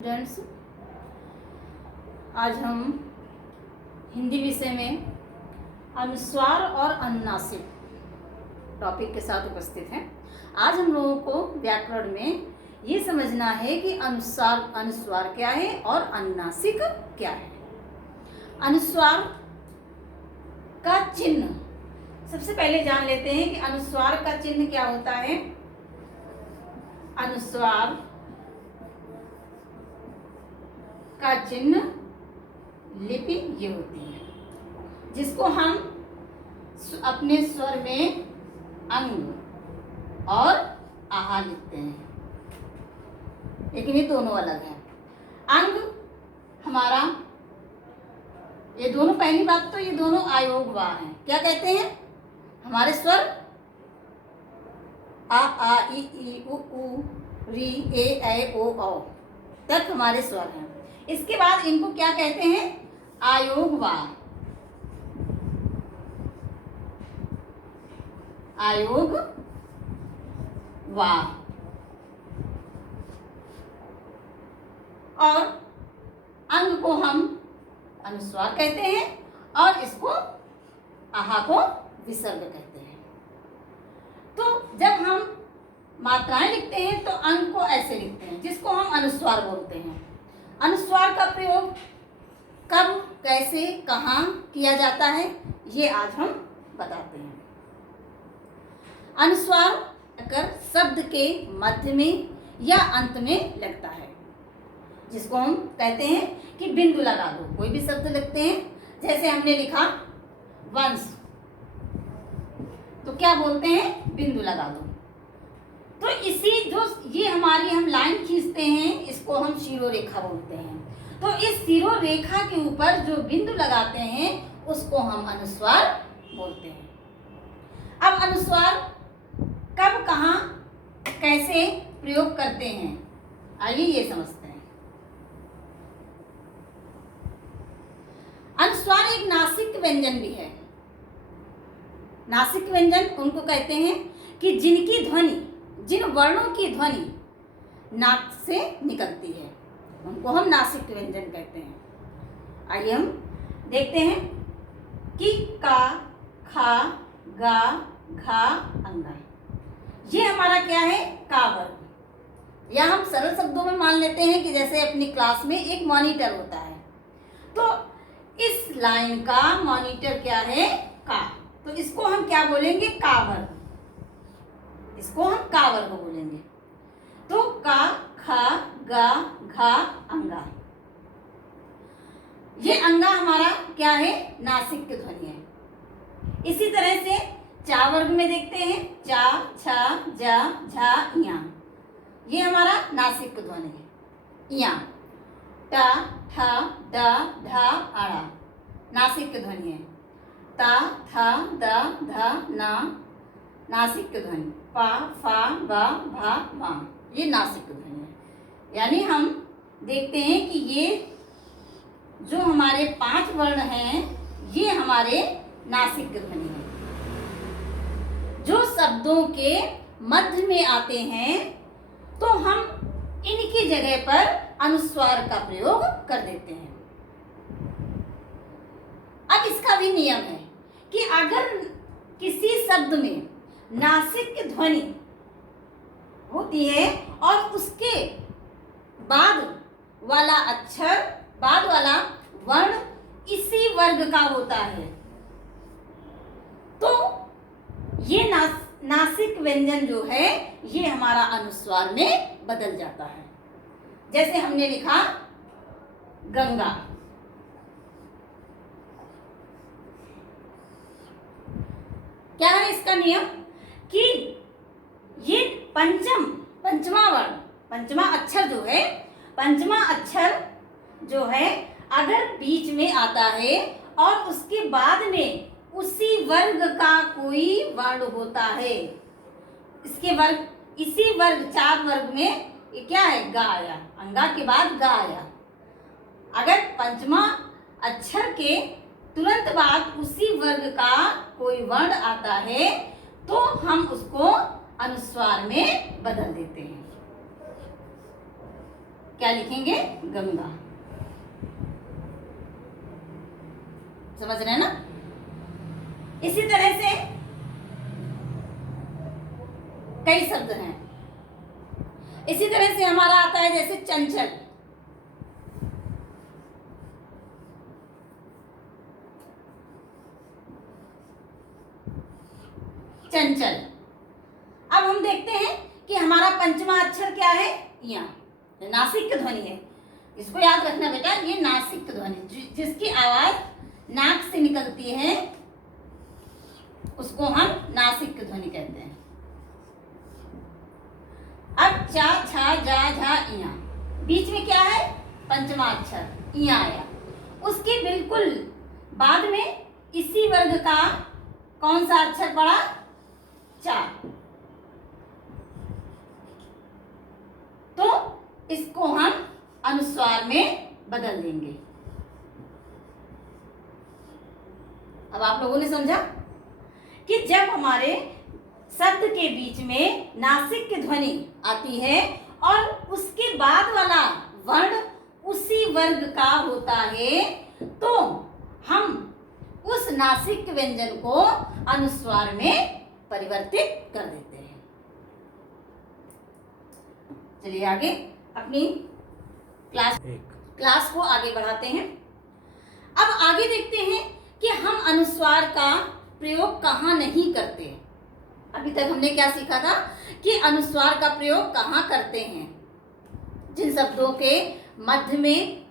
Students, आज हम हिंदी विषय में अनुस्वार और अनुनासिक टॉपिक के साथ उपस्थित हैं। आज हम लोगों को व्याकरण में ये समझना है कि अनुस्वार क्या है और अनुनासिक क्या है। अनुस्वार का चिन्ह सबसे पहले जान लेते हैं कि अनुस्वार का चिन्ह क्या होता है। अनुस्वार का चिन्ह लिपि ये होती है, जिसको हम अपने स्वर में अंग और आहा लिखते हैं, लेकिन ये दोनों अलग है। अंग हमारा, ये दोनों, पहली बात तो ये दोनों आयोग वा हैं। क्या कहते हैं? हमारे स्वर आ ई उ री ए ऐ ओ औ तक हमारे स्वर हैं। इसके बाद इनको क्या कहते हैं? आयोग वा। आयोग वा। और अंग को हम अनुस्वार कहते हैं और इसको आहा को विसर्ग कहते हैं। तो जब हम मात्राएं लिखते हैं तो अंग को ऐसे लिखते हैं, जिसको हम अनुस्वार बोलते हैं। अनुस्वार का प्रयोग कब, कैसे, कहाँ किया जाता है, ये आज हम बताते हैं। अनुस्वार अगर शब्द के मध्य में या अंत में लगता है, जिसको हम कहते हैं कि बिंदु लगा दो। कोई भी शब्द लिखते हैं, जैसे हमने लिखा वंश, तो क्या बोलते हैं? बिंदु लगा दो। तो इसी जो ये हमारी हम लाइन खींचते हैं, इसको हम शिरोरेखा बोलते हैं। तो इस शिरोरेखा के ऊपर जो बिंदु लगाते हैं, उसको हम अनुस्वार बोलते हैं। अब अनुस्वार कब, कहाँ, कैसे प्रयोग करते हैं, आइए ये समझते हैं। अनुस्वार एक नासिक व्यंजन भी है। नासिक व्यंजन उनको कहते हैं कि जिनकी ध्वनि, जिन वर्णों की ध्वनि नाक से निकलती है, उनको हम नासिक व्यंजन कहते हैं। आइए हम देखते हैं कि का, खा, गा, घा, अंगा, ये हमारा क्या है? का वर्ग। या हम सरल शब्दों में मान लेते हैं कि जैसे अपनी क्लास में एक मॉनिटर होता है, तो इस लाइन का मॉनिटर क्या है? का। तो इसको हम क्या बोलेंगे? का वर्ग। इसको हम का वर्ग बोलेंगे। तो का, खा, गा, घा, अंगा, ये अंगा हमारा क्या है? नासिक ध्वनि है। इसी तरह से चा वर्ग में देखते हैं, चा, छा, जा, झा, या, ये हमारा नासिक ध्वनि है। या, टा, ठा, डा, ढा, आड़ा, नासिक ध्वनि है। ता, था, दा, धा, ना, नासिक ध्वनि। पा, फा, बा, भा, मा, ये नासिक ध्वनि है। यानी हम देखते हैं कि ये जो हमारे 5 वर्ण हैं, ये हमारे नासिक ध्वनि है। जो शब्दों के मध्य में आते हैं, तो हम इनकी जगह पर अनुस्वार का प्रयोग कर देते हैं। अब इसका भी नियम है कि अगर किसी शब्द में नासिक ध्वनि होती है और उसके बाद वाला अक्षर, बाद वाला वर्ण इसी वर्ग का होता है, तो ये नासिक व्यंजन जो है, ये हमारा अनुस्वार में बदल जाता है। जैसे हमने लिखा गंगा, क्या है इसका नियम कि ये पंचमा वर्ण, पंचमा अक्षर जो है, पंचमा अक्षर जो है, अगर बीच में आता है और उसके बाद में उसी वर्ग का कोई वर्ण होता है, इसके वर्ग, इसी वर्ग 4 वर्ग में ये क्या है? गा आया। अंगा के बाद गा आया। अगर पंचमा अक्षर के तुरंत बाद उसी वर्ग का कोई वर्ण आता है, तो हम उसको अनुस्वार में बदल देते हैं। क्या लिखेंगे? गंगा। समझ रहे हैं ना? इसी तरह से कई शब्द हैं। इसी तरह से हमारा आता है जैसे चंचल। चंचल। अब हम देखते हैं कि हमारा पंचमा अक्षर क्या है? या नासिक ध्वनि है। इसको याद रखना बेटा, ये नासिक ध्वनि, जिसकी आवाज नाक से निकलती है उसको हम नासिक ध्वनि कहते हैं। अब चा, छा, जा, झा, इया, बीच में क्या है? पंचमा अक्षर इया आया। उसके बिल्कुल बाद में इसी वर्ग का कौन सा अक्षर पड़ा? चा। तो इसको हम अनुस्वार में बदल देंगे। अब आप लोगों ने समझा कि जब हमारे शब्द के बीच में नासिक ध्वनि आती है और उसके बाद वाला वर्ण उसी वर्ग का होता है, तो हम उस नासिक व्यंजन को अनुस्वार में परिवर्तित कर देते हैं। चलिए आगे अपनी क्लास को आगे बढ़ाते हैं। अब आगे देखते हैं कि हम अनुस्वार का प्रयोग कहाँ नहीं करते। अभी तक हमने क्या सीखा था कि अनुस्वार का प्रयोग कहाँ करते हैं? जिन शब्दों के मध्य में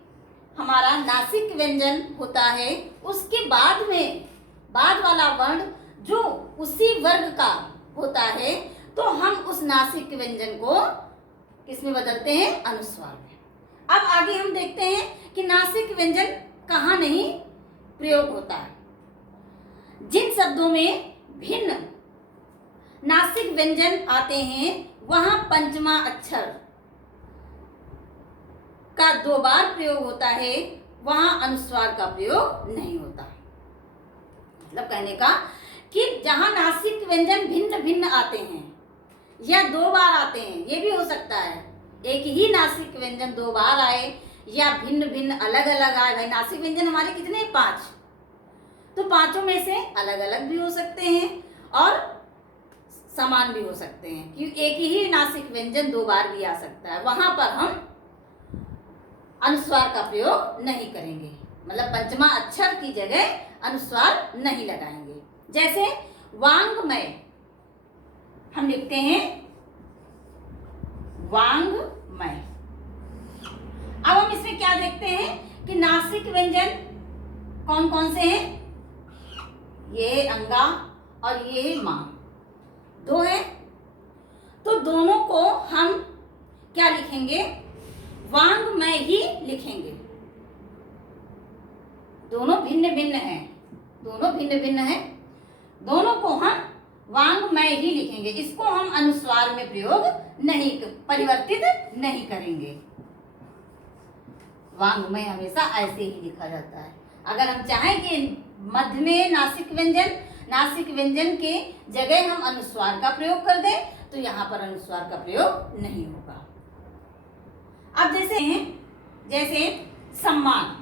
हमारा नासिक व्यंजन होता है, उसके बाद में बाद वाला वर्ण जो उसी वर्ग का होता है, तो हम उस नासिक व्यंजन को किसमें बदलते हैं? अनुस्वार में। अब आगे हम देखते हैं कि नासिक व्यंजन कहाँ नहीं प्रयोग होता है। जिन शब्दों में भिन्न नासिक व्यंजन आते हैं, वहां पंचमा अक्षर का 2 बार प्रयोग होता है, वहां अनुस्वार का प्रयोग नहीं होता। मतलब कहने का कि जहां नासिक व्यंजन भिन्न भिन्न आते हैं या 2 बार आते हैं, ये भी हो सकता है एक ही नासिक व्यंजन 2 बार आए या भिन्न भिन्न अलग अलग आए। भाई नासिक व्यंजन हमारे कितने? 5। तो 5 में से अलग अलग भी हो सकते हैं और समान भी हो सकते हैं, क्योंकि एक ही नासिक व्यंजन 2 बार भी आ सकता है। वहां पर हम अनुस्वार का प्रयोग नहीं करेंगे, मतलब पंचमा अक्षर की जगह अनुस्वार नहीं लगाएंगे। जैसे वांग्मय, हम लिखते हैं वांग्मय। अब हम इसमें क्या देखते हैं कि नासिक व्यंजन कौन कौन से हैं? ये अंगा और ये मां, 2 है। तो दोनों को हम क्या लिखेंगे? वांग्मय ही लिखेंगे। दोनों भिन्न भिन्न हैं, दोनों भिन्न भिन्न हैं, दोनों को हम वांग्मय ही लिखेंगे। इसको हम अनुस्वार में प्रयोग नहीं, परिवर्तित नहीं करेंगे। वांग्मय हमेशा ऐसे ही लिखा जाता है। अगर हम चाहें कि मध्य में नासिक व्यंजन के जगह हम अनुस्वार का प्रयोग कर दें, तो यहाँ पर अनुस्वार का प्रयोग नहीं होगा। अब जैसे सम्मान।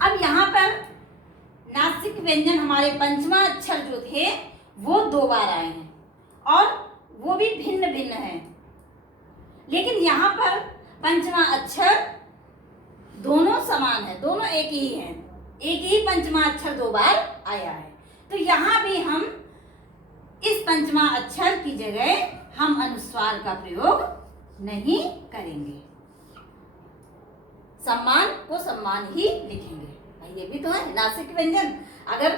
अब यहाँ पर नासिक व्यंजन हमारे पंचमा अक्षर जो थे वो 2 बार आए हैं और वो भी भिन्न भिन्न हैं, लेकिन यहाँ पर पंचमा अक्षर दोनों समान है, दोनों एक ही हैं। एक ही पंचमा अक्षर 2 बार आया है, तो यहाँ भी हम इस पंचमा अक्षर की जगह हम अनुस्वार का प्रयोग नहीं करेंगे। सम्मान को सम्मान ही लिखेंगे। ये भी तो है नासिक व्यंजन, अगर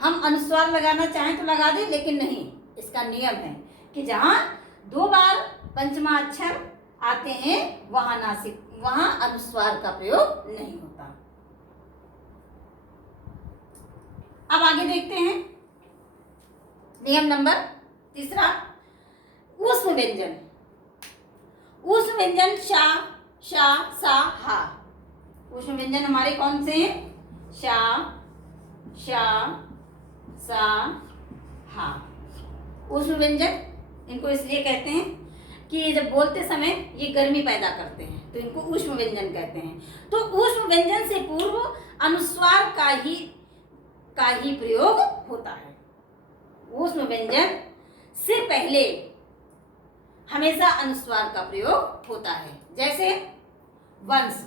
हम अनुस्वार लगाना चाहें तो लगा दें, लेकिन नहीं, इसका नियम है कि जहां 2 बार पंचमा अक्षर आते हैं वहां अनुस्वार का प्रयोग नहीं होता। अब आगे देखते हैं नियम नंबर 3, ऊष्म व्यंजन। ऊष्म व्यंजन शा, शा, सा, हा। ऊष्म व्यंजन हमारे कौन से हैं? शा, शा, सा, हा। ऊष्म व्यंजन इनको इसलिए कहते हैं कि ये जब बोलते समय ये गर्मी पैदा करते हैं, तो इनको ऊष्म व्यंजन कहते हैं। तो ऊष्म व्यंजन से पूर्व अनुस्वार का ही प्रयोग होता है। ऊष्म व्यंजन से पहले हमेशा अनुस्वार का प्रयोग होता है। जैसे वंश,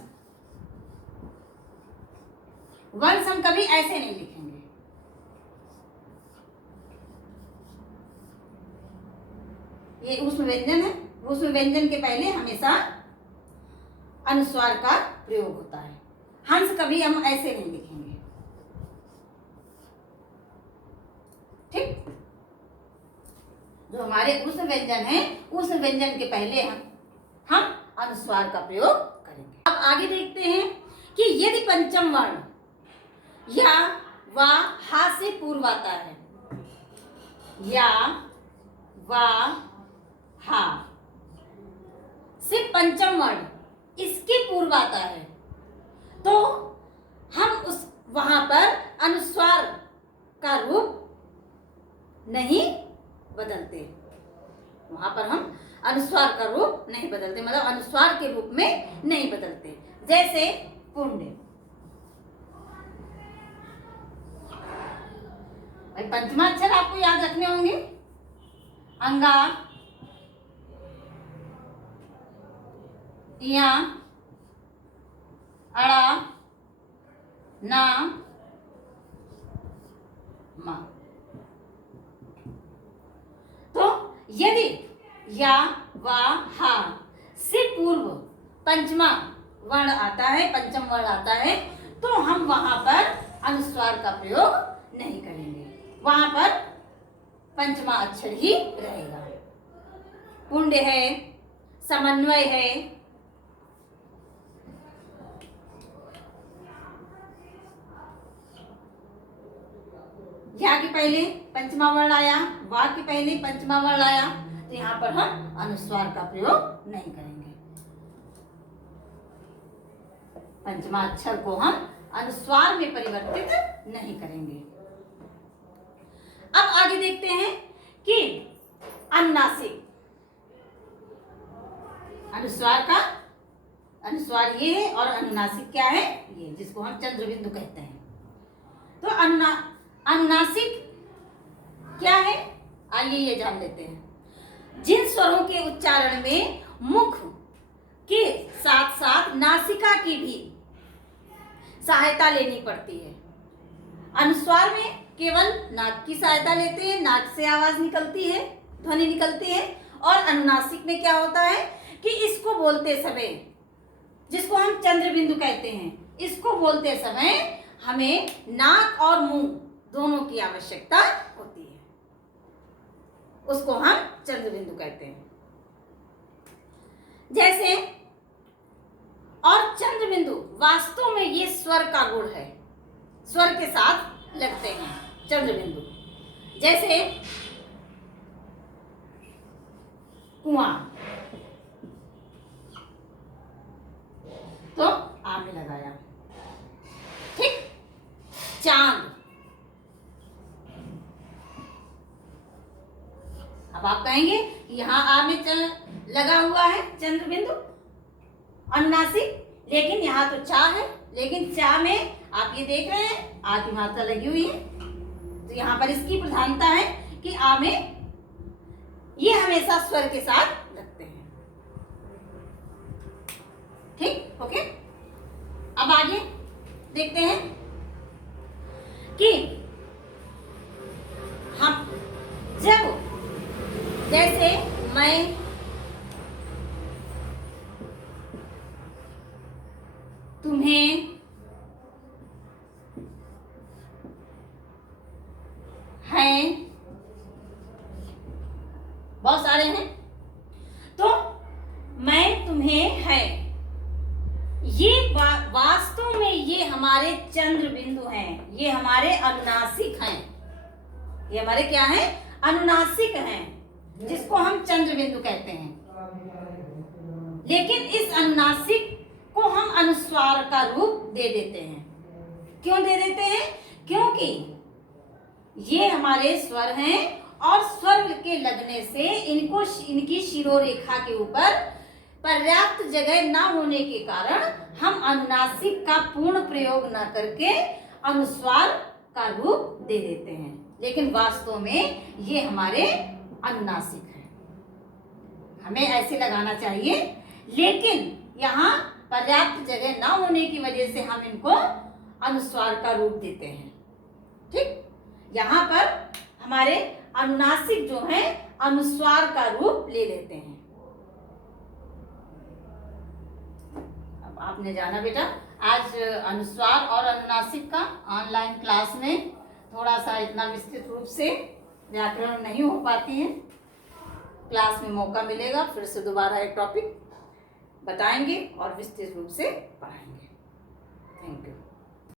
वंश हम कभी ऐसे नहीं लिखेंगे। ये ऊष्म व्यंजन है, ऊष्म व्यंजन के पहले हमेशा अनुस्वार का प्रयोग होता है। हंस कभी हम ऐसे नहीं लिखेंगे, ठीक। जो हमारे ऊष्म व्यंजन है, ऊष्म व्यंजन के पहले हम अनुस्वार का प्रयोग करेंगे। अब आगे देखते हैं कि यदि पंचम वर्ण या वा हा से पूर्व आता है, या वा हा से पंचम वर्ण इसके पूर्व आता है, तो हम वहां पर अनुस्वार का रूप नहीं बदलते। वहां पर हम अनुस्वार का रूप नहीं बदलते, मतलब अनुस्वार के रूप में नहीं बदलते। जैसे पुण्य, भाई पंचमा अक्षर आपको याद रखने होंगे। अंगा, इया, अड़ा, ना, मा। तो यदि या वा हा से पूर्व पंचमा वर्ण आता है, पंचम वर्ण आता है, तो हम वहां पर अनुस्वार का प्रयोग नहीं करेंगे, वहां पर पंचमा अक्षर ही रहेगा। पुण्य है, समन्वय है, या के पहले पंचमा वर्ण आया, वा के पहले पंचमा वर्ण आया, तो यहाँ पर हम अनुस्वार का प्रयोग नहीं करेंगे। पंचमा अक्षर को हम अनुस्वार में परिवर्तित नहीं करेंगे। अब आगे देखते हैं कि अनुनासिक, अनुस्वार ये है और अनुनासिक क्या है, ये जिसको हम चंद्र बिंदु कहते हैं। तो अनुनासिक क्या है, आइए ये जान लेते हैं। जिन स्वरों के उच्चारण में मुख के साथ साथ नासिका की भी सहायता लेनी पड़ती है। अनुस्वार में केवल नाक की सहायता लेते हैं, नाक से आवाज निकलती है, ध्वनि निकलती है। और अनुनासिक में क्या होता है कि इसको बोलते समय, जिसको हम चंद्र बिंदु कहते हैं, इसको बोलते समय हमें नाक और मुंह दोनों की आवश्यकता होती है, उसको हम चंद्र बिंदु कहते हैं। जैसे, और चंद्र बिंदु वास्तव में ये स्वर का गुण है, स्वर के साथ लगते हैं चंद्र बिंदु। जैसे कुआं, तो आ में लगाया, ठीक। चांद, अब आप कहेंगे यहाँ आ में लगा हुआ है चंद्र बिंदु अनुनासिक, लेकिन यहाँ तो चा है, लेकिन चा में आप ये देख रहे हैं आ की मात्रा लगी हुई है, तो यहाँ पर इसकी प्रधानता है कि आ में ये हमेशा स्वर के साथ लगते हैं, ठीक। ओके, अब आगे देखते हैं कि हम जब, जैसे मैं, तुम्हें, हैं, बहुत सारे हैं। तो मैं, तुम्हें, है, ये वास्तव में ये हमारे चंद्र बिंदु हैं, ये हमारे अनुनासिक हैं, ये हमारे क्या हैं, अनुनासिक हैं, जिसको हम चंद्र बिंदु कहते हैं। लेकिन इस अनुनासिक को हम अनुस्वार का रूप दे देते हैं। क्यों दे देते हैं? क्योंकि ये हमारे स्वर हैं और स्वर के लगने से इनकी शिरोरेखा के ऊपर पर्याप्त जगह न होने के कारण हम अनुनासिक का पूर्ण प्रयोग न करके अनुस्वार का रूप दे देते हैं, लेकिन वास्तव में ये हमारे अनुनासिक हैं। हमें ऐसे लगाना चाहिए, लेकिन यहाँ पर्याप्त जगह न होने की वजह से हम इनको अनुस्वार का रूप देते हैं। ठीक, यहाँ पर हमारे अनुनासिक जो है अनुस्वार का रूप ले लेते हैं। अब आपने जाना बेटा, आज अनुस्वार और अनुनासिक का ऑनलाइन क्लास में थोड़ा सा इतना विस्तृत रूप से व्याकरण नहीं हो पाती है। क्लास में मौका मिलेगा, फिर से दोबारा एक टॉपिक बताएंगे और विस्तृत रूप से पढ़ाएंगे। Thank you.